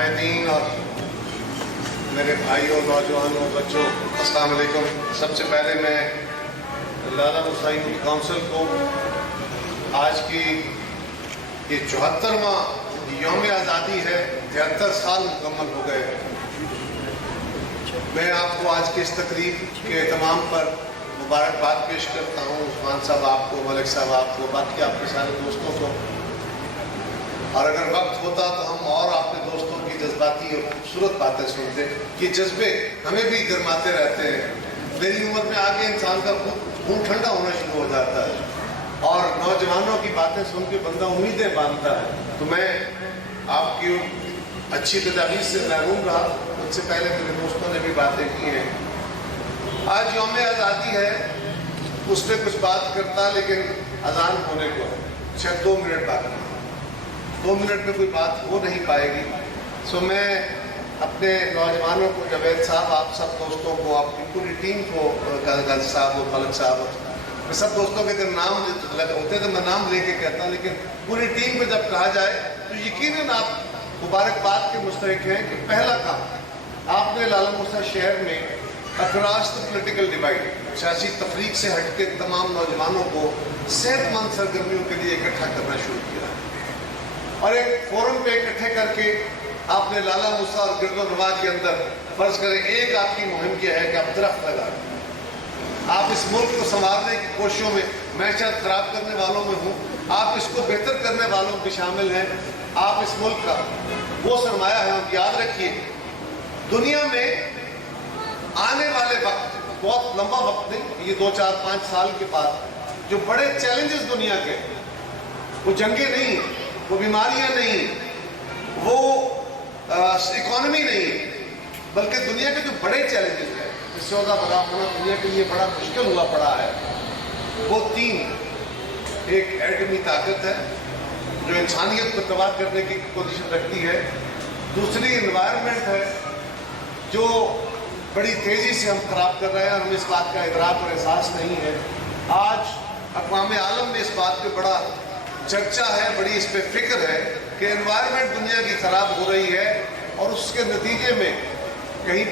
قائدین اور میرے بھائیوں، نوجوانوں، بچوں، السلام علیکم۔ سب سے پہلے میں لالا موسیٰ یوتھ کونسل کو آج کی یہ 74واں یوم آزادی ہے، 73 سال مکمل ہو گئے۔ میں آپ کو آج کی اس تقریب کے اہتمام پر مبارکباد پیش کرتا ہوں، عثمان صاحب آپ کو، ملک صاحب آپ کو، باقی آپ کے سارے دوستوں کو۔ اور اگر وقت ہوتا تو ہم اور اپنے دوستوں کی جذباتی اور خوبصورت باتیں سنتے۔ یہ جذبے ہمیں بھی گرماتے رہتے ہیں۔ میری عمر میں آگے انسان کا خون ٹھنڈا ہونا شروع ہو جاتا ہے اور نوجوانوں کی باتیں سن کے بندہ امیدیں باندھتا ہے۔ تو میں آپ کی اچھی تجاویز سے محروم رہا، مجھ سے پہلے میرے دوستوں نے بھی باتیں کی ہیں۔ آج یوم آزادی ہے، اس پہ کچھ بات کرتا لیکن اذان ہونے کو شاید 2 منٹ باقی، 2 منٹ میں کوئی بات ہو نہیں پائے گی۔ سو میں اپنے نوجوانوں کو، جاوید صاحب، آپ سب دوستوں کو، آپ کی پوری ٹیم کو، غازی صاحب اور ملک صاحب، میں سب دوستوں کے اگر نام ہوتے تو میں نام لے کے کہتا، لیکن پوری ٹیم کو جب کہا جائے تو یقیناً آپ مبارکباد کے مستحق ہیں کہ پہلا کام آپ نے لالا موسیٰ شہر میں اکراس دی پولیٹیکل ڈیوائڈ، سیاسی تفریق سے ہٹ کے تمام نوجوانوں کو صحت مند سرگرمیوں کے لیے اکٹھا کرنا شروع کیا اور ایک فورم پہ اکٹھے کر کے آپ نے لالا موسیٰ اور گرد و نواح کے اندر فرض کریں ایک آپ کی مہم کیا ہے کہ آپ درخت لگائیں۔ آپ اس ملک کو سنوارنے کی کوششوں میں، میں شاید خراب کرنے والوں میں ہوں، آپ اس کو بہتر کرنے والوں بھی شامل ہیں۔ آپ اس ملک کا وہ سرمایہ ہے، آپ یاد رکھیے دنیا میں آنے والے وقت، بہت لمبا وقت نہیں، یہ 2 4 5 سال کے بعد جو بڑے چیلنجز دنیا کے، وہ جنگیں نہیں، وہ بیماریاں نہیں، وہ اکانومی نہیں، بلکہ دنیا کے جو بڑے چیلنجز ہیں، اس سے زیادہ بڑا ہونا دنیا کے لیے بڑا مشکل ہوا پڑا ہے، وہ 3۔ ایک ایٹمی طاقت ہے جو انسانیت کو تباہ کرنے کی پوزیشن رکھتی ہے، دوسری انوائرمنٹ ہے جو بڑی تیزی سے ہم خراب کر رہے ہیں اور ہمیں اس بات کا ادراک اور احساس نہیں ہے۔ آج اقوام عالم میں اس بات پہ بڑا چرچا ہے، بڑی اس پہ فکر ہے کہ انوائرمنٹ دنیا کی خراب ہو رہی ہے اور اس کے نتیجے میں کہیں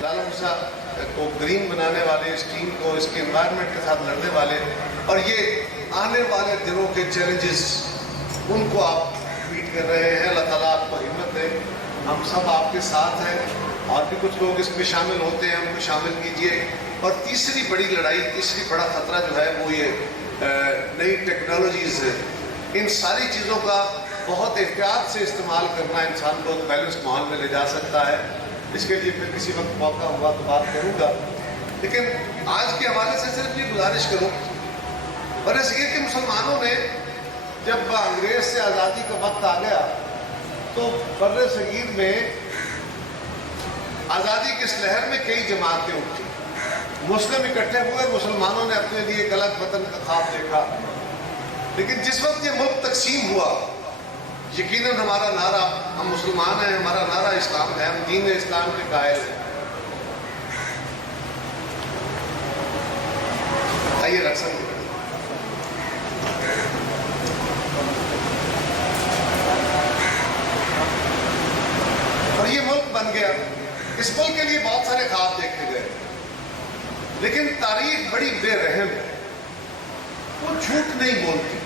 لالا موسیٰ کو گرین بنانے والے، اس ٹیم کو، اس کے انوائرمنٹ کے ساتھ لڑنے والے اور یہ آنے والے دنوں کے چیلنجز، ان کو آپ ٹویٹ کر رہے ہیں۔ اللہ تعالیٰ آپ کو ہمت دے، ہم سب آپ کے ساتھ ہیں اور بھی کچھ لوگ اس میں شامل ہوتے ہیں، ان کو شامل کیجئے۔ اور تیسری بڑی لڑائی، تیسری بڑا خطرہ جو ہے وہ یہ نئی ٹیکنالوجیز ہے۔ ان ساری چیزوں کا بہت احتیاط سے استعمال کرنا انسان کو بیلنس ماحول میں لے جا سکتا ہے۔ اس کے لیے پھر کسی وقت موقع ہوا تو بات کروں گا، لیکن آج کے حوالے سے صرف یہ گزارش کروں اور اس یہ کہ مسلمانوں نے جب انگریز سے آزادی کا وقت آ گیا تو بر صغیر میں آزادی کی اس لہر میں کئی جماعتیں اٹھی، مسلم اکٹھے ہوئے، مسلمانوں نے اپنے لیے ایک الگ وطن کا خواب دیکھا۔ لیکن جس وقت یہ ملک تقسیم ہوا، یقیناً ہمارا نعرہ، ہم مسلمان ہیں، ہمارا نعرہ اسلام ہے، ہم دین اسلام کے قائل ہیں۔ آئیے رقص اور یہ ملک بن گیا۔ اس ملک کے لیے بہت سارے خواب دیکھے گئے، لیکن تاریخ بڑی بے رحم ہے، وہ جھوٹ نہیں بولتی،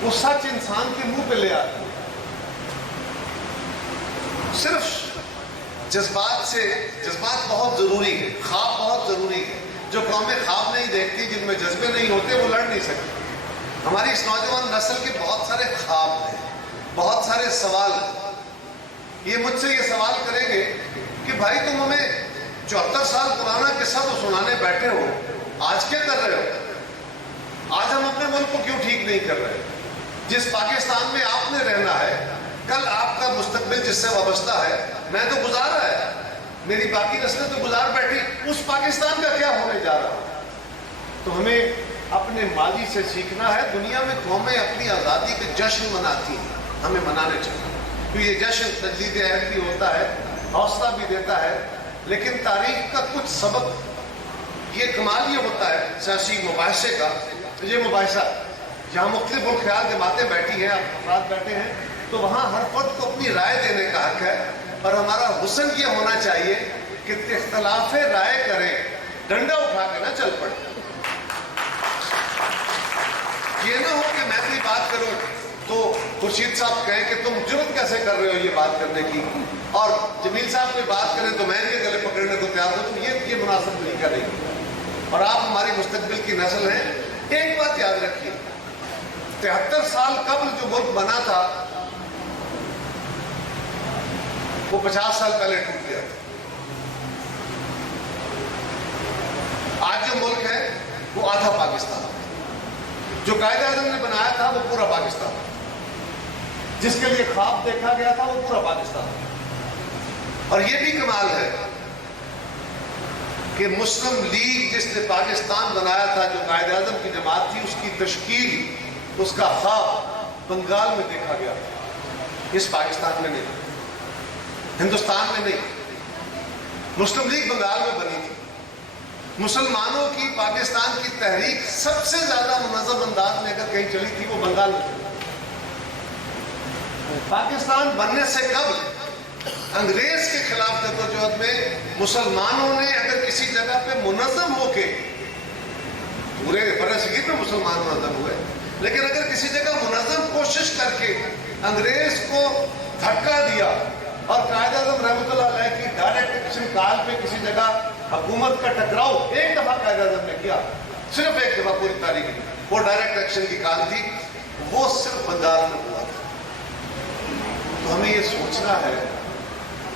وہ سچ انسان کے منہ پہ لے آتی۔ صرف جذبات بہت ضروری ہے، خواب بہت ضروری ہے۔ جو قومیں خواب نہیں دیکھتی، جن میں جذبے نہیں ہوتے، وہ لڑ نہیں سکتی۔ ہماری اس نوجوان نسل کے بہت سارے خواب ہیں، بہت سارے سوال ہیں۔ یہ مجھ سے یہ سوال کریں گے کہ بھائی تم ہمیں 74 سال پرانا قصہ تو سنانے بیٹھے ہو، آج کیا کر رہے ہو؟ آج ہم اپنے ملک کو کیوں ٹھیک نہیں کر رہے؟ جس پاکستان میں آپ نے رہنا ہے، کل آپ کا مستقبل جس سے وابستہ ہے، میں تو گزارا ہے، میری باقی نسلیں تو گزار بیٹھی، اس پاکستان کا کیا ہونے جا رہا؟ تو ہمیں اپنے ماضی سے سیکھنا ہے۔ دنیا میں قومیں اپنی آزادی کے جشن مناتی ہیں، ہمیں منانے چاہیے، تو یہ جشن تجدید عہد بھی ہوتا ہے، حوصلہ بھی دیتا ہے، لیکن تاریخ کا کچھ سبق یہ کمال یہ ہوتا ہے سیاسی مباحثے کا، یہ مباحثہ جہاں مختلف الخیال جماعتیں بیٹھی ہیں، افراد بیٹھے ہیں، تو وہاں ہر فرد کو اپنی رائے دینے کا حق ہے، اور ہمارا حسن یہ ہونا چاہیے کہ اختلاف رائے کریں، ڈنڈا اٹھا کے نہ چل پڑے۔ یہ نہ ہو کہ میں کوئی بات کروں تو خورشید صاحب کہیں کہ تم جرت کیسے کر رہے ہو یہ بات کرنے کی، اور جمیل صاحب کوئی بات کریں تو میں ان کے گلے پکڑنے کو تیار ہوں، تو یہ مناسب طریقہ نہیں۔ اور آپ ہماری مستقبل کی نسل ہیں، ایک بات یاد رکھیے، 73 سال قبل جو ملک بنا تھا وہ 50 سال پہلے ٹوٹ گیا تھا۔ آج جو ملک ہے وہ آدھا پاکستان ہے، جو قائد اعظم نے بنایا تھا وہ پورا پاکستان، جس کے لیے خواب دیکھا گیا تھا وہ پورا پاکستان۔ اور یہ بھی کمال ہے کہ مسلم لیگ جس نے پاکستان بنایا تھا، جو قائد اعظم کی جماعت تھی، اس کی تشکیل، اس کا خواب بنگال میں دیکھا گیا تھا، اس پاکستان میں نہیں، ہندوستان میں نہیں۔ مسلم لیگ بنگال میں بنی تھی۔ مسلمانوں کی پاکستان کی تحریک سب سے زیادہ منظم انداز میں اگر کہیں چلی تھی وہ بنگال میں چلی۔ پاکستان بننے سے قبل انگریز کے خلاف جدوجہد میں مسلمانوں نے اگر کسی جگہ پہ منظم ہو کے، پورے برصغیر میں مسلمان منظم ہوئے، لیکن اگر کسی جگہ منظم کوشش کر کے انگریز کو دھکا دیا اور قائد اعظم رحمۃ اللہ علیہ کی ڈائریکٹ ایکشن کال پہ کسی جگہ حکومت کا ٹکراؤ ایک دفعہ قائد اعظم نے کیا، صرف ایک دفعہ پوری تاریخ میں، وہ ڈائریکٹ ایکشن کی کال تھی، وہ صرف بنگال میں ہوا تھا۔ تو ہمیں یہ سوچنا ہے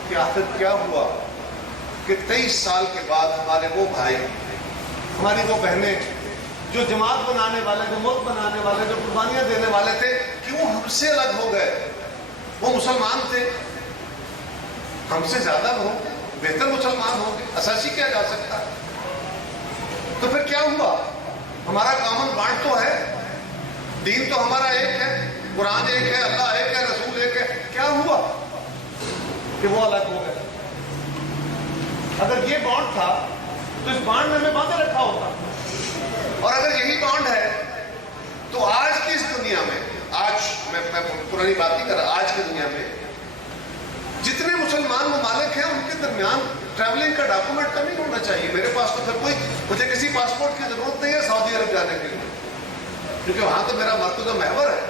کہ آخر کیا ہوا کہ 23 سال کے بعد ہمارے وہ بھائی، ہماری وہ بہنیں جو جماعت بنانے والے، جو ملک بنانے والے، جو قربانیاں دینے والے تھے، کیوں ہم سے الگ ہو گئے؟ وہ مسلمان تھے، ہم سے زیادہ ہوں گے، بہتر مسلمان ہوں گے، اساسی کیا جا سکتا ہے؟ تو پھر کیا ہوا؟ ہمارا کامن بانڈ تو ہے، دین تو ہمارا ایک ہے، قرآن ایک ہے، اللہ ایک ہے، رسول ایک ہے، کیا ہوا کہ وہ الگ ہو گئے؟ اگر یہ بانڈ تھا تو اس بانڈ میں ہمیں باندھے رکھا ہوتا، اور اگر یہی بانڈ ہے تو آج کی اس دنیا میں، آج میں پرانی بات نہیں کر رہا، آج کی دنیا میں جتنے مسلمان ممالک ہیں ان کے درمیان ٹریولنگ کا ڈاکومنٹ کا نہیں ہونا چاہیے۔ میرے پاس تو پھر مجھے کسی پاسپورٹ کی ضرورت نہیں ہے سعودی عرب جانے کے لیے، کیونکہ وہاں تو میرا مرکز محور ہے،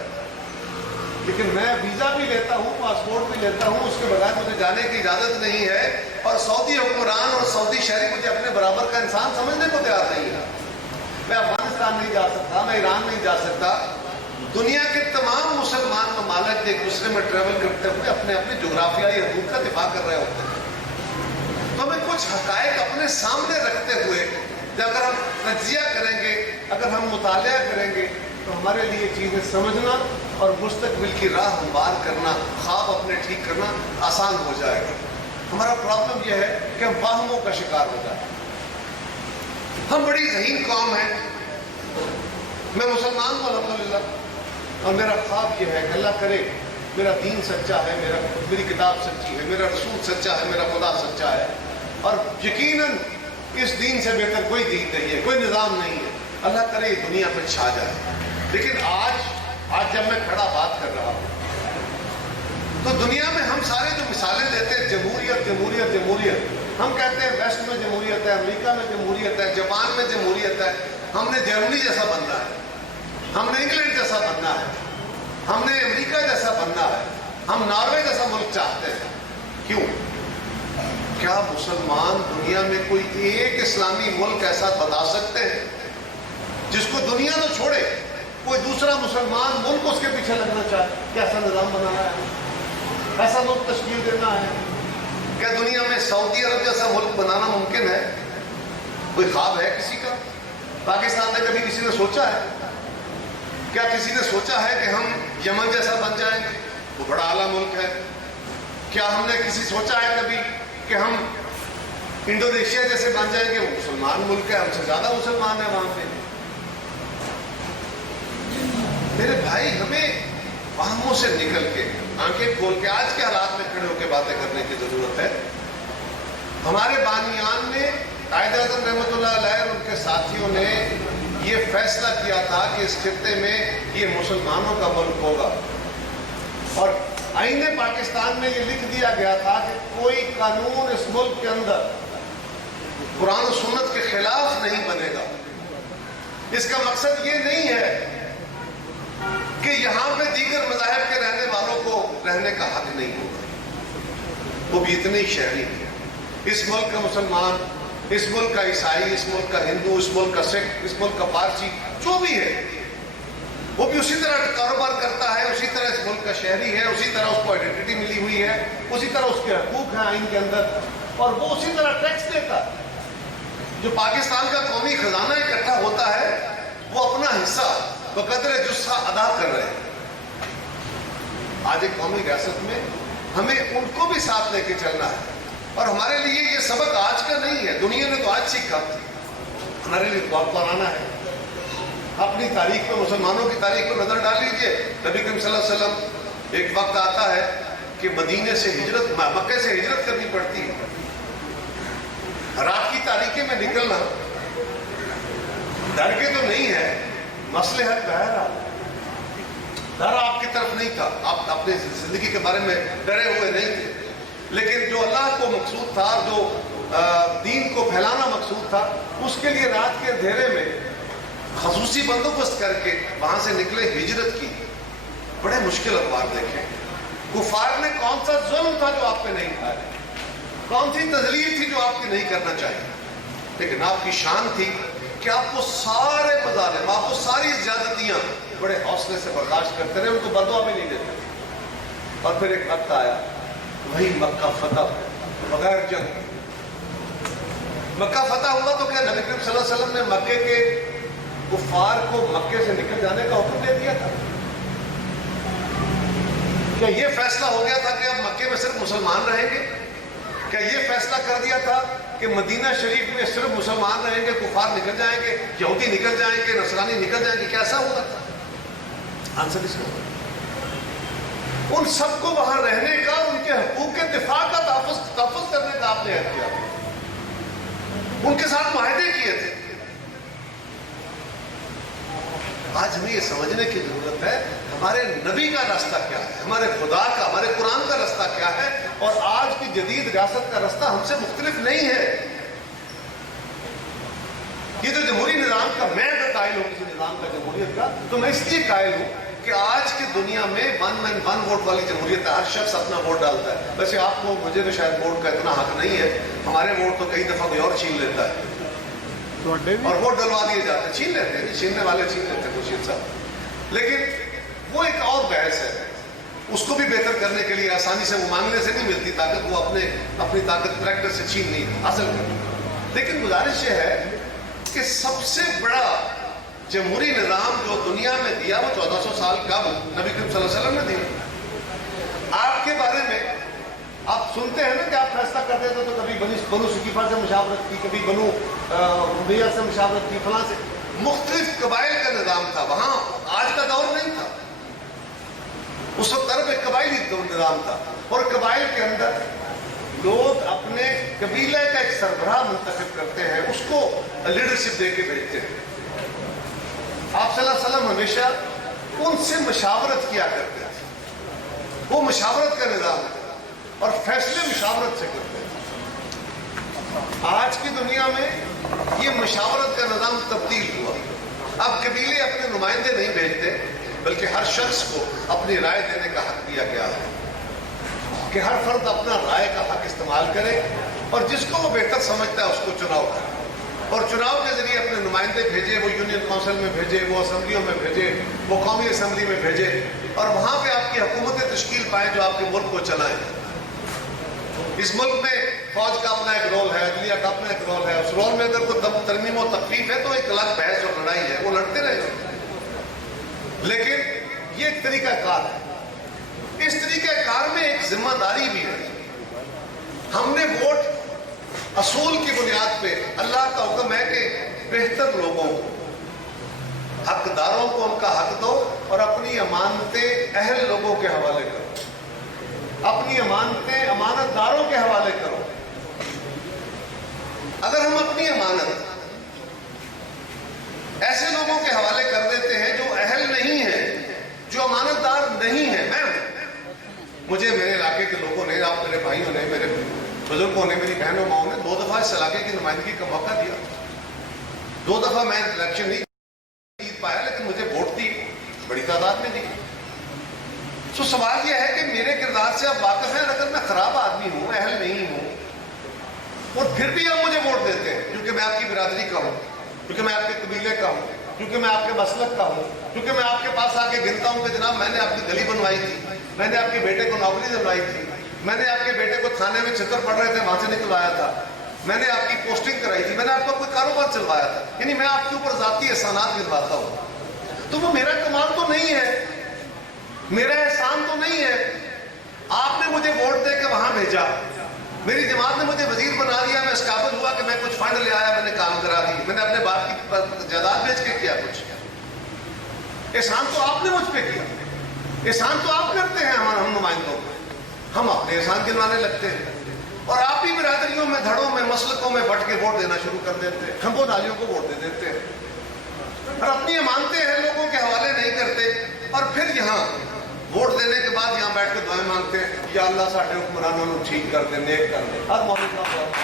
لیکن میں ویزا بھی لیتا ہوں، پاسپورٹ بھی لیتا ہوں، اس کے بغیر مجھے جانے کی اجازت نہیں ہے، اور سعودی حکمران اور سعودی شہری مجھے اپنے برابر کا انسان سمجھنے کو تیار نہیں ہے۔ میں افغانستان نہیں جا سکتا، میں ایران نہیں جا سکتا۔ دنیا کے تمام مسلمان ممالک ایک دوسرے میں ٹریول کرتے ہوئے اپنے اپنے جغرافیائی حدود کا دفاع کر رہے ہوتے ہیں۔ تو ہمیں کچھ حقائق اپنے سامنے رکھتے ہوئے اگر ہم تجزیہ کریں گے، اگر ہم مطالعہ کریں گے، تو ہمارے لیے چیزیں سمجھنا اور مستقبل کی راہ ہموار کرنا، خواب اپنے ٹھیک کرنا آسان ہو جائے گا۔ ہمارا پرابلم یہ ہے کہ ہم واہموں کا شکار ہو جائیں۔ ہم بڑی ذہین قوم ہیں، میں مسلمان ہوں الحمدللہ، اور میرا خواب یہ ہے کہ اللہ کرے میرا دین سچا ہے، میری کتاب سچی ہے، میرا رسول سچا ہے، میرا خدا سچا ہے، اور یقیناً اس دین سے بہتر کوئی دین نہیں ہے، کوئی نظام نہیں ہے، اللہ کرے یہ دنیا پہ چھا جائے۔ لیکن آج جب میں کھڑا بات کر رہا ہوں تو دنیا میں ہم سارے جو مثالیں دیتے ہیں، جمہوریت جمہوریت جمہوریت، ہم کہتے ہیں ویسٹ میں جمہوریت ہے، امریکہ میں جمہوریت ہے، جاپان میں جمہوریت ہے، ہم نے جرمنی جیسا بننا ہے، ہم نے انگلینڈ جیسا بننا ہے، ہم نے امریکہ جیسا بننا ہے، ہم ناروے جیسا ملک چاہتے ہیں۔ کیوں؟ کیا مسلمان دنیا میں کوئی ایک اسلامی ملک ایسا بتا سکتے ہیں جس کو دنیا تو چھوڑے کوئی دوسرا مسلمان ملک اس کے پیچھے لگنا چاہے؟ کیسا نظام بنانا ہے، ایسا ملک تشکیل دینا ہے؟ کیا دنیا میں سعودی عرب جیسا ملک بنانا ممکن ہے؟ کوئی خواب ہے کسی کا؟ پاکستان میں کبھی کسی نے سوچا ہے؟ کیا کسی نے سوچا ہے کہ ہم یمن جیسا بن جائیں گے؟ وہ بڑا اعلیٰ ملک ہے۔ کیا ہم نے کسی سوچا ہے کبھی کہ ہم انڈونیشیا جیسے بن جائیں گے؟ وہ مسلمان ملک ہے، ہم سے زیادہ مسلمان ہیں وہاں پہ۔ میرے بھائی، ہمیں وہموں سے نکل کے آنکھیں کھول کے آج کے حالات میں کھڑے ہو کے باتیں کرنے کی ضرورت ہے۔ ہمارے بانیان نے، قائد اعظم رحمۃ اللہ علیہ اور ان کے ساتھیوں نے یہ فیصلہ کیا تھا کہ اس خطے میں یہ مسلمانوں کا ملک ہوگا، اور آئین پاکستان میں یہ لکھ دیا گیا تھا کہ کوئی قانون اس ملک کے اندر قرآن و سنت کے خلاف نہیں بنے گا۔ اس کا مقصد یہ نہیں ہے کہ یہاں پہ دیگر مذاہب کے رہنے والوں کو رہنے کا حق نہیں ہوگا، وہ بھی اتنے ہی شہری ہیں۔ اس ملک کا مسلمان، اس ملک کا عیسائی، اس ملک کا ہندو، اس ملک کا سکھ، اس ملک کا پارسی، جو بھی ہے وہ بھی اسی طرح کاروبار کرتا ہے، اسی طرح اس ملک کا شہری ہے، اسی طرح اس کو آئیڈینٹی ملی ہوئی ہے، اسی طرح اس کے حقوق ہیں آئین کے اندر، اور وہ اسی طرح ٹیکس دیتا ہے۔ جو پاکستان کا قومی خزانہ اکٹھا ہوتا ہے وہ اپنا حصہ بقدر جسہ ادا کر رہے ہیں۔ آج ایک قومی ریاست میں ہمیں ان کو بھی ساتھ لے کے چلنا ہے، اور ہمارے لیے یہ سبق آج کا نہیں ہے، دنیا نے تو آج سیکھا، ہمارے لیے بہت پرانا ہے۔ اپنی تاریخ پہ، مسلمانوں کی تاریخ پہ نظر ڈال لیجئے۔ نبی کریم صلی اللہ علیہ وسلم ایک وقت آتا ہے کہ مدینے سے ہجرت، مکہ سے ہجرت کرنی پڑتی ہے۔ رات کی تاریکی میں نکلنا ڈر کے تو نہیں ہے، مصلحت بہرحال ڈر آپ کی طرف نہیں تھا، آپ اپنی زندگی کے بارے میں ڈرے ہوئے نہیں تھے، لیکن جو اللہ کو مقصود تھا، جو دین کو پھیلانا مقصود تھا، اس کے لیے رات کے اندھیرے میں خصوصی بندوبست کر کے وہاں سے نکلے، ہجرت کی۔ بڑے مشکل اخبار دیکھیں، کفار نے کون سا ظلم تھا جو آپ پہ نہیں کھایا، کون سی تذلیل تھی جو آپ کی نہیں کرنا چاہیے، لیکن آپ کی شان تھی کہ آپ کو سارے مظالم، آپ کو ساری زیادتیاں بڑے حوصلے سے برداشت کرتے رہے، ان کو بددعا بھی نہیں دیتے۔ اور پھر ایک وقت آیا، وہی مکہ فتح، بغیر جنگ مکہ فتح ہوا، تو کیا نبی کریم صلی اللہ علیہ وسلم نے مکے کے کفار کو مکے سے نکل جانے کا حکم دے دیا تھا؟ کیا یہ فیصلہ ہو گیا تھا کہ اب مکے میں صرف مسلمان رہیں گے؟ کیا یہ فیصلہ کر دیا تھا کہ مدینہ شریف میں صرف مسلمان رہیں گے، کفار نکل جائیں گے، یہودی نکل جائیں گے، نصرانی نکل جائیں گے؟ کیسا ہوا تھا؟ آنسر اس میں ان سب کو وہاں رہنے کا، ان کے حقوق کے دفاع کا، تحفظ کرنے کا آپ نے عہد کیا، ان کے ساتھ معاہدے کیے تھے۔ آج ہمیں یہ سمجھنے کی ضرورت ہے ہمارے نبی کا راستہ کیا ہے، ہمارے خدا کا، ہمارے قرآن کا راستہ کیا ہے، اور آج کی جدید ریاست کا راستہ ہم سے مختلف نہیں ہے۔ یہ جو جمہوری نظام کا، میں اگر قائل ہوں کسی نظام کا، جمہوریت کا، تو میں اس لیے قائل ہوں کہ آج کی دنیا میں ون مین ون ووٹ والی جمہوریت ہے، ہر شخص اپنا ووٹ ڈالتا ہے۔ ویسے آپ کو، مجھے تو شاید ووٹ کا اتنا حق نہیں ہے، ہمارے ووٹ تو کئی دفعہ کوئی اور چھین لیتا ہے اور ووٹ ڈلوا دیے جاتے ہیں، چھین لیتے ہیں، چھیننے والے چھین لیتے ہیں خورشید صاحب، لیکن وہ ایک اور بحث ہے، اس کو بھی بہتر کرنے کے لیے آسانی سے، وہ مانگنے سے نہیں ملتی طاقت، وہ اپنی طاقت پریکٹس سے چھین نہیں حاصل کرتی۔ لیکن گزارش یہ ہے کہ سب سے بڑا جمہوری نظام جو دنیا میں دیا وہ 1400 سال کا نبی کریم صلی اللہ علیہ وسلم نے دیا۔ آپ کے بارے میں آپ سنتے ہیں نا کہ آپ فیصلہ کرتے تھے تو کبھی بنو ثقیفہ سے مشاورت کی، کبھی بنو امیہ سے مشاورت کی، فلاں سے، مختلف قبائل کا نظام تھا وہاں، آج کا دور نہیں تھا۔ اس وقت عرب ایک قبائلی نظام تھا، اور قبائل کے اندر لوگ اپنے قبیلے کا ایک سربراہ منتخب کرتے ہیں، اس کو لیڈرشپ دے کے بھیجتے ہیں۔ آپ صلی اللہ علیہ وسلم ہمیشہ ان سے مشاورت کیا کرتے تھے، وہ مشاورت کا نظام ہے، اور فیصلے مشاورت سے کرتے ہیں۔ آج کی دنیا میں یہ مشاورت کا نظام تبدیل ہوا، اب قبیلے اپنے نمائندے نہیں بھیجتے، بلکہ ہر شخص کو اپنی رائے دینے کا حق دیا گیا ہے کہ ہر فرد اپنا رائے کا حق استعمال کرے، اور جس کو وہ بہتر سمجھتا ہے اس کو چناؤ کرے، اور چناؤ کے ذریعے اپنے نمائندے بھیجے، وہ یونین کونسل میں بھیجے، وہ اسمبلیوں میں بھیجے، وہ قومی اسمبلی میں بھیجے، اور وہاں پہ آپ کی حکومتیں تشکیل پائیں جو آپ کے ملک کو چلائیں۔ اس ملک میں فوج کا اپنا ایک رول ہے، عدلیہ کا اپنا ایک رول ہے، اس رول میں اگر کوئی ترمیم و تخفیف ہے تو ایک الگ بحث اور لڑائی ہے، وہ لڑتے رہے، لیکن یہ ایک طریقہ کار ہے۔ اس طریقہ کار میں ایک ذمہ داری بھی ہے۔ ہم نے ووٹ اصول کی بنیاد پہ، اللہ کا حکم ہے کہ بہتر لوگوں کو، حقداروں کو ان کا حق دو، اور اپنی امانتیں اہل لوگوں کے حوالے کرو، اپنی امانتیں امانت داروں کے حوالے کرو۔ اگر ہم اپنی امانت ایسے لوگوں کے حوالے کر دیتے ہیں جو اہل نہیں ہیں، جو امانت دار نہیں ہیں. مجھے میرے علاقے کے لوگوں نے، آپ میرے بھائیوں نے، میرے بزرگوں نے، میری بہنوں ماؤں نے 2 دفعہ اس علاقے کی نمائندگی کا موقع دیا. 2 دفعہ میں الیکشن نہیں جیت پایا، لیکن مجھے ووٹ دی، بڑی تعداد میں دی. تو سوال یہ ہے کہ میرے کردار سے آپ واقف ہیں. اگر میں خراب آدمی ہوں، اہل نہیں ہوں، اور پھر بھی آپ مجھے ووٹ دیتے ہیں کیونکہ میں آپ کی برادری کا ہوں، کیونکہ میں آپ کے قبیلے کا ہوں، کیونکہ میں آپ کے مسلک کا ہوں، کیونکہ میں آپ کے پاس آ کے گنتا ہوں کہ جناب میں نے آپ کی گلی بنوائی تھی، میں نے آپ کے بیٹے کو نوکری دلوائی تھی، میں نے آپ کے بیٹے کو تھانے میں چکر پڑ رہے تھے وہاں سے نکلوایا تھا، میں نے آپ کی پوسٹنگ کرائی تھی، میں نے آپ کا کوئی کاروبار چلوایا تھا. یعنی میں آپ کے اوپر ذاتی احسانات گنواتا ہوں. تو وہ میرا کمال تو نہیں ہے، میرا احسان تو نہیں ہے. آپ نے مجھے ووٹ دے کے وہاں بھیجا، میری جماعت نے مجھے وزیر بنا دیا، میں اس قابل ہوا کہ میں کچھ فنڈ لے آیا، میں نے کام کرا دی، میں نے اپنے باپ کی جائیداد بیچ کے کیا کچھ. احسان تو آپ نے مجھ پہ کیا، احسان تو آپ کرتے ہیں ہم نمائندوں کو. ہم اپنے احسان گنوانے لگتے ہیں اور آپ ہی برادریوں میں، دھڑوں میں، مسلکوں میں بٹ کے ووٹ دینا شروع کر دیتے ہیں، کھمبوں نالیوں کو ووٹ دے دیتے ہیں اور اپنی امانتیں ہیں لوگوں کے حوالے نہیں کرتے. اور پھر یہاں ووٹ دینے کے بعد یہاں بیٹھ کے دعائیں مانگتے ہیں، یا اللہ ساڈے حکمرانوں کو ٹھیک کر دے، نیک کر دے. ہر مولوی صاحب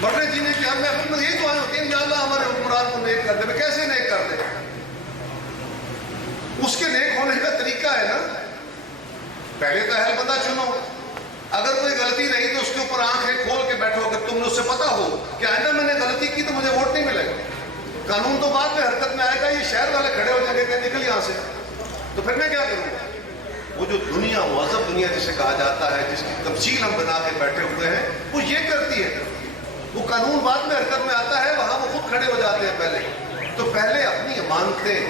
مرنے جینے کی ہم میں یہی دعائیں ہوتی ہیں، یا اللہ ہمارے حکمران کو نیک کر دے. میں کیسے نیک کر دے؟ اس کے نیک ہونے کا طریقہ ہے نا، پہلے تو اہل بندہ چنو. اگر کوئی غلطی رہی تو اس کے اوپر آنکھیں کھول کے بیٹھو. اگر تم نے اس سے پتا ہو کہ آئندہ میں نے غلطی کی تو مجھے ووٹ نہیں ملے گا. قانون تو بعد میں حرکت میں آئے گا، یہ شہر والے کھڑے ہو جائیں گے کہ نکل یہاں سے، تو پھر میں کیا کروں گا؟ وہ جو دنیا، مہذب دنیا جسے کہا جاتا ہے، جس کی تفصیل ہم بنا کے بیٹھے ہوئے ہیں، وہ یہ کرتی ہے. وہ قانون بعد میں حرکت میں آتا ہے، وہاں وہ خود کھڑے ہو جاتے ہیں پہلے. تو پہلے اپنی امانتیں،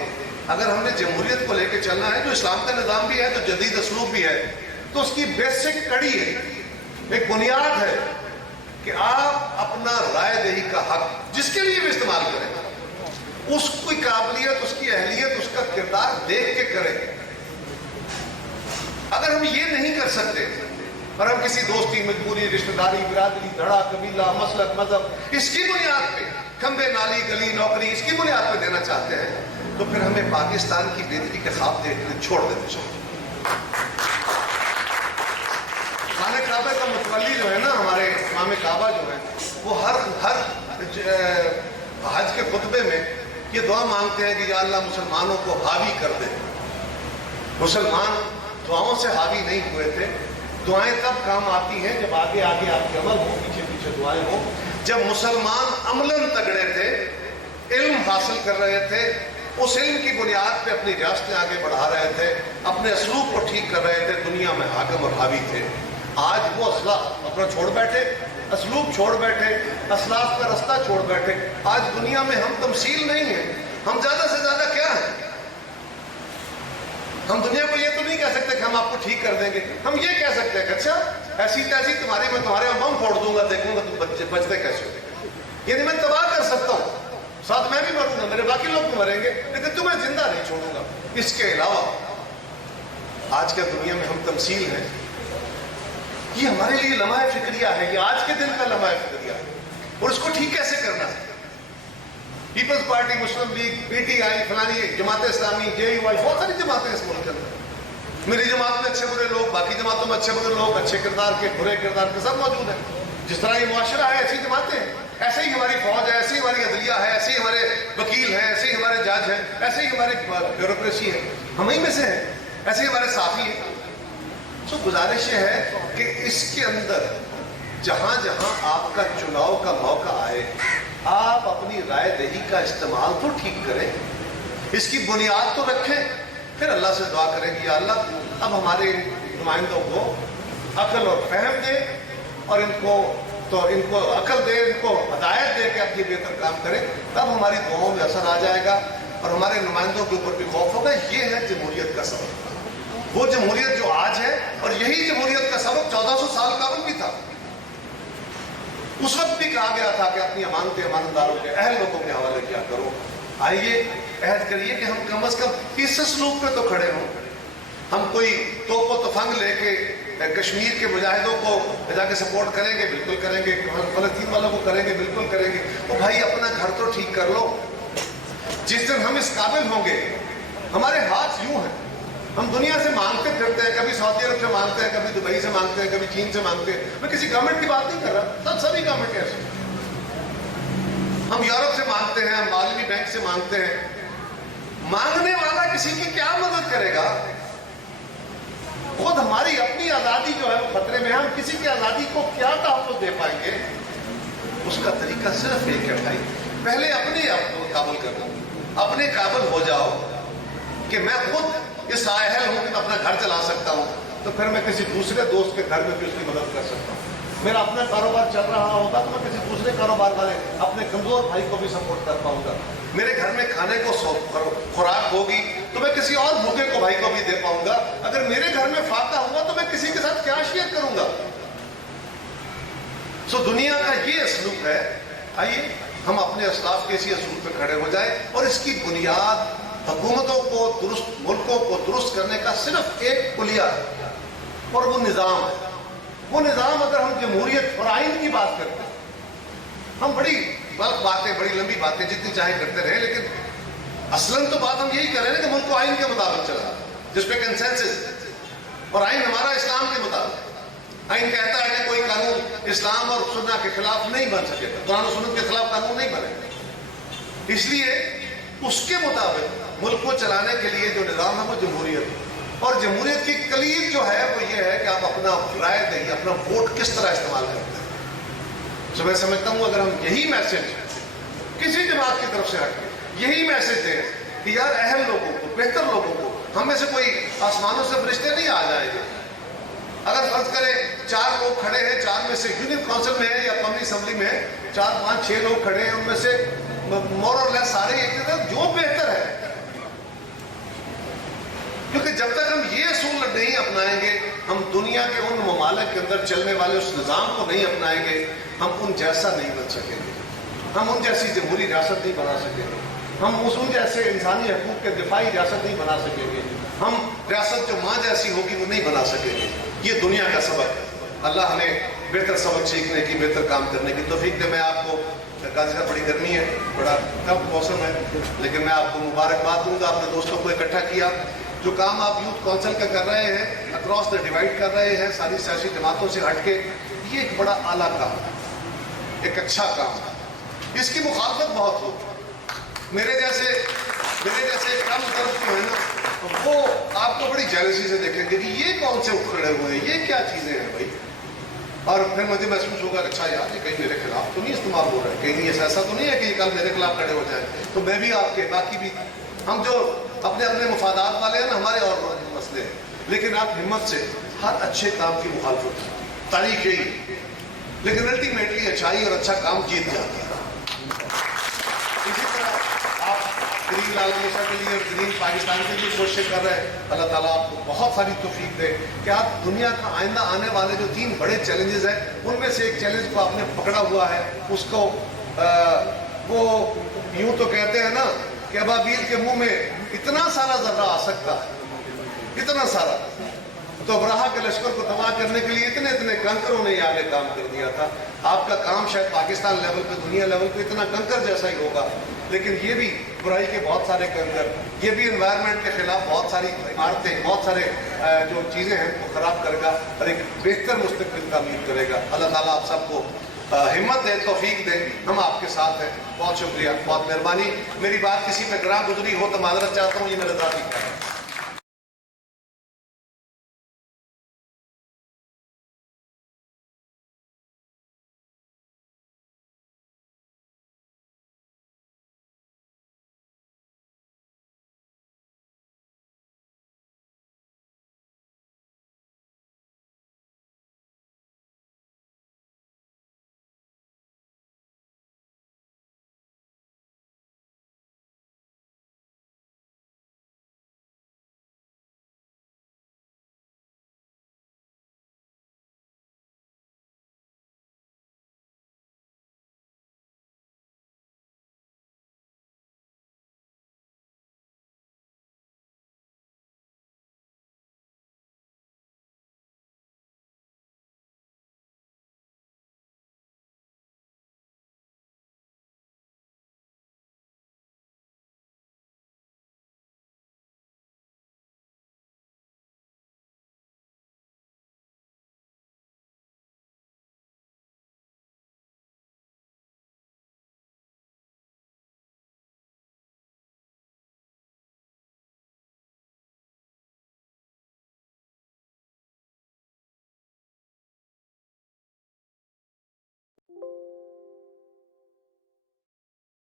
اگر ہم نے جمہوریت کو لے کے چلنا ہے جو اسلام کا نظام بھی ہے، جو جدید اسلوب بھی ہے، تو اس کی بیسک کڑی ہے، ایک بنیاد ہے کہ آپ اپنا رائے دہی کا حق جس کے لیے بھی استعمال کریں، اس کی قابلیت، اس کی اہلیت، اس کا کردار دیکھ کے کریں. اگر ہم یہ نہیں کر سکتے اور ہم کسی دوستی، مجبوری، رشتہ داری، برادری، دھڑا، قبیلہ، مسلک، مذہب، اس کی بنیاد پہ کھمبے، نالی، گلی، نوکری، اس کی بنیاد پہ دینا چاہتے ہیں، تو پھر ہمیں پاکستان کی بہتری کے خواب دیکھنے چھوڑ دینے چاہیے. خانہ کعبہ کا متولی جو ہے نا، ہمارے امام کعبہ جو ہے، وہ ہر حج کے خطبے میں یہ دعا مانگتے ہیں کہ یا اللہ مسلمانوں کو حاوی کر دے. مسلمان دعاؤں سے حاوی نہیں ہوئے تھے. دعائیں تب کام آتی ہیں جب آگے آگے آپ کے عمل ہو، پیچھے پیچھے دعائیں ہو. جب مسلمان عملاً تگڑے تھے، علم حاصل کر رہے تھے، اس علم کی بنیاد پہ اپنی ریاستیں آگے بڑھا رہے تھے، اپنے اسلوب کو ٹھیک کر رہے تھے، دنیا میں حاکم اور حاوی تھے. آج وہ اسلحہ اپنا چھوڑ بیٹھے، اسلوب چھوڑ بیٹھے، اسلاف کا رستہ چھوڑ بیٹھے. آج دنیا میں ہم تمثیل نہیں ہیں. ہم زیادہ سے زیادہ کیا ہیں؟ ہم دنیا کو یہ تو نہیں کہہ سکتے کہ ہم آپ کو ٹھیک کر دیں گے. ہم یہ کہہ سکتے ہیں کہ اچھا ایسی تیسی میں تمہارے بم پھوڑ دوں گا، دیکھوں گا تم بچتے کیسے ہو. یعنی میں تباہ کر سکتا ہوں، ساتھ میں بھی مروں گا، میرے باقی لوگ بھی مریں گے، لیکن تمہیں زندہ نہیں چھوڑوں گا. اس کے علاوہ آج کے دنیا میں ہم تمثیل ہیں. یہ ہمارے لیے لمحہ فکریہ ہے، یہ آج کے دن کا لمحہ فکریہ ہے. اور اس کو ٹھیک کیسے کرنا ہے؟ پیپلز پارٹی، مسلم لیگ، پی ٹی آئی، فلانی جماعت اسلامی، جے یو آئی، بہت ساری جماعتیں اس ملک کے اندر. میری جماعت میں اچھے برے لوگ، باقی جماعتوں میں اچھے برے لوگ، اچھے کردار کے، برے کردار کے، سب موجود ہیں. جس طرح یہ معاشرہ ہے، ایسی جماعتیں ہیں. ایسے ہی ہماری فوج ہے، ایسے ہی ہماری عدلیہ ہے، ایسے ہی ہمارے وکیل ہیں، ایسے ہی ہمارے جج ہیں، ایسے ہی ہماری بیوروکریسی ہے. ہم ہی میں سے ہیں. ایسے ہی ہمارے ساتھی ہیں. سو گزارش یہ ہے کہ اس کے اندر جہاں جہاں آپ کا چناؤ کا موقع آئے، آپ اپنی رائے دہی کا استعمال تو ٹھیک کریں، اس کی بنیاد تو رکھیں. پھر اللہ سے دعا کریں کہ یا اللہ اب ہمارے نمائندوں کو عقل اور فہم دے، اور ان کو عقل دے، ان کو ہدایت دے کہ اب یہ بہتر کام کریں. تب ہماری دعاؤں میں اثر آ جائے گا اور ہمارے نمائندوں کے اوپر بھی خوف ہوگا. یہ ہے جمہوریت کا سبق. وہ جمہوریت جو آج ہے، اور یہی جمہوریت کا سبق 1400 سال قبل بھی تھا. اس وقت بھی کہا گیا تھا کہ اپنی امانتیں امانتداروں کے، اہل لوگوں کے حوالے کیا کرو. آئیے عہد کریے کہ ہم کم از کم اس اسلوب پہ تو کھڑے ہوں. ہم کوئی توپ و تفنگ لے کے کشمیر کے مجاہدوں کو جا کے سپورٹ کریں گے، بالکل کریں گے، فلسطین والوں کو کریں گے، بالکل کریں گے۔ تو بھائی اپنا گھر تو ٹھیک کر لو۔ جس دن ہم اس قابل ہوں گے، ہمارے ہاتھ یوں ہیں، ہم دنیا سے مانگتے پھرتے ہیں، کبھی سعودی عرب سے مانگتے ہیں، کبھی دبئی سے مانگتے ہیں، کبھی چین سے مانگتے ہیں۔ میں کسی گورنمنٹ کی بات نہیں کر رہا، سبھی گورنمنٹ ایسے۔ ہم یورپ سے مانگتے ہیں، ہم عالمی بینک سے مانگتے ہیں۔ مانگنے والا کسی کی کیا مدد کرے گا؟ خود ہماری اپنی آزادی جو ہے وہ خطرے میں ہے، ہم کسی کی آزادی کو کیا تحفظ دے پائیں گے؟ اس کا طریقہ صرف ایک ہے بھائی، پہلے اپنے آپ کو قابل کرو، اپنے قابل ہو جاؤ کہ میں خود اس اہل ہوں کہ میں اپنا گھر چلا سکتا ہوں، تو پھر میں کسی دوسرے دوست کے گھر میں بھی اس کی مدد کر سکتا ہوں۔ میرا اپنا کاروبار چل رہا ہوگا تو میں کسی دوسرے کاروبار والے اپنے کمزور بھائی کو بھی سپورٹ کر پاؤں گا۔ میرے گھر میں کھانے کو خوراک ہوگی تو میں کسی اور بھوکے کو بھائی کو بھی دے پاؤں گا۔ اگر میرے گھر میں فاقہ ہوا تو میں کسی کے ساتھ کیا شیئر کروں گا؟ سو دنیا کا یہ اسلوب ہے۔ آئیے ہم اپنے اسلاف کے اسی اصول پہ کھڑے ہو جائیں، اور اس کی بنیاد حکومتوں کو درست، ملکوں کو درست کرنے کا صرف ایک کلیہ ہے، اور وہ نظام ہے۔ وہ نظام، اگر ہم جمہوریت اور آئین کی بات کرتے ہیں، ہم بڑی باتیں، بڑی لمبی باتیں جتنی چاہے کرتے رہے، لیکن اصلاً تو بات ہم یہی کر رہے ہیں کہ ملک کو آئین کے مطابق چلا، جس پہ کنسنسس، اور آئین ہمارا اسلام کے مطابق۔ آئین کہتا ہے کہ کوئی قانون اسلام اور سنت کے خلاف نہیں بن سکے گا، قرآن و سنت کے خلاف قانون نہیں بنے گا۔ اس لیے اس کے مطابق ملک کو چلانے کے لیے جو نظام ہے وہ جمہوریت ہے، اور جمہوریت کی کلید جو ہے وہ یہ ہے کہ آپ اپنا رائے دیں، اپنا ووٹ کس طرح استعمال کرتے ہیں۔ تو میں سمجھتا ہوں اگر ہم یہی میسج کسی جماعت کی طرف سے ہٹ کے یہی میسج دیں کہ یار اہل لوگوں کو، بہتر لوگوں کو، ہم میں سے کوئی آسمانوں سے فرشتے نہیں آ جائیں گے۔ اگر فرض کریں 4 لوگ کھڑے ہیں، 4 میں سے یونین کونسل میں ہے یا قومی اسمبلی میں 4 5 6 لوگ کھڑے ہیں، ان میں سے مور اور لیس سارے ایک طرح جو بہتر ہے، کیونکہ جب تک ہم یہ اصول نہیں اپنائیں گے، ہم دنیا کے ان ممالک کے اندر چلنے والے اس نظام کو نہیں اپنائیں گے، ہم ان جیسا نہیں بن سکیں گے، ہم ان جیسی جمہوری ریاست نہیں بنا سکیں گے، ہم ان جیسے انسانی حقوق کے دفاعی ریاست نہیں بنا سکیں گے، ہم ریاست جو ماں جیسی ہوگی وہ نہیں بنا سکیں گے۔ یہ دنیا کا سبق ہے۔ اللہ ہمیں بہتر سبق سیکھنے کی، بہتر کام کرنے کی توفیق دے۔ میں آپ کو، غازی صاحب بڑی گرمی ہے، بڑا ٹف موسم ہے، لیکن میں آپ کو مبارکباد دوں گا، اپنے دوستوں کو اکٹھا کیا۔ جو کام آپ یوتھ کونسل کا کر رہے ہیں، اکراس دا ڈیوائڈ کر رہے ہیں، ساری سیاسی جماعتوں سے ہٹ کے، یہ ایک بڑا اعلیٰ کام ہے، ایک اچھا کام ہے۔ اس کی مخالفت بہت ہو، میرے جیسے کم طرف جو ہے نا، وہ آپ کو بڑی جیلسی سے دیکھیں گے کہ یہ کون سے اکھڑے ہوئے ہیں، یہ کیا چیزیں ہیں بھائی، اور پھر مجھے محسوس ہوگا اچھا یار یہ کہیں میرے خلاف تو نہیں استعمال ہو رہا ہے، کہیں ایسا تو نہیں ہے کہ یہ کل میرے خلاف کھڑے ہو جائیں، تو میں بھی آپ کے، باقی بھی ہم جو اپنے اپنے مفادات والے ہیں نا، ہمارے اور مسئلے ہیں، لیکن آپ ہمت سے ہر اچھے کام کی مخالفت، تاریخ یہی، لیکن الٹیمیٹلی اچھائی اور اچھا کام جیت جاتا ہے۔ اسی طرح آپ گرین لال ہمیشہ کے لیے اور گرین پاکستان کے لیے کوشش کر رہے ہیں۔ اللہ تعالیٰ آپ کو بہت ساری توفیق دے کہ آپ دنیا کا آئندہ آنے والے جو 3 بڑے چیلنجز ہیں، ان میں سے ایک چیلنج کو آپ نے پکڑا ہوا ہے، اس کو وہ یوں تو کہتے ہیں نا کہ ابابیل کے منہ میں اتنا سارا ذرہ آ سکتا ہے، اتنا سارا، تو ابراہا کے لشکر کو تباہ کرنے کے لیے اتنے کنکروں نے آگے کام کر دیا تھا۔ آپ کا کام شاید پاکستان لیول پہ، دنیا لیول پہ اتنا کنکر جیسا ہی ہوگا، لیکن یہ بھی برائی کے بہت سارے کنکر، یہ بھی انوائرمنٹ کے خلاف بہت ساری عمارتیں، بہت سارے جو چیزیں ہیں وہ خراب کرے گا اور ایک بہتر مستقبل تعمیر کرے گا۔ اللہ تعالیٰ آپ سب کو ہمت دے، توفیق دے، ہم آپ کے ساتھ ہیں۔ بہت شکریہ، بہت مہربانی۔ میری بات کسی پہ گراں گزری ہو تو معذرت چاہتا ہوں، یہ میرا ذاتی خیال ہے۔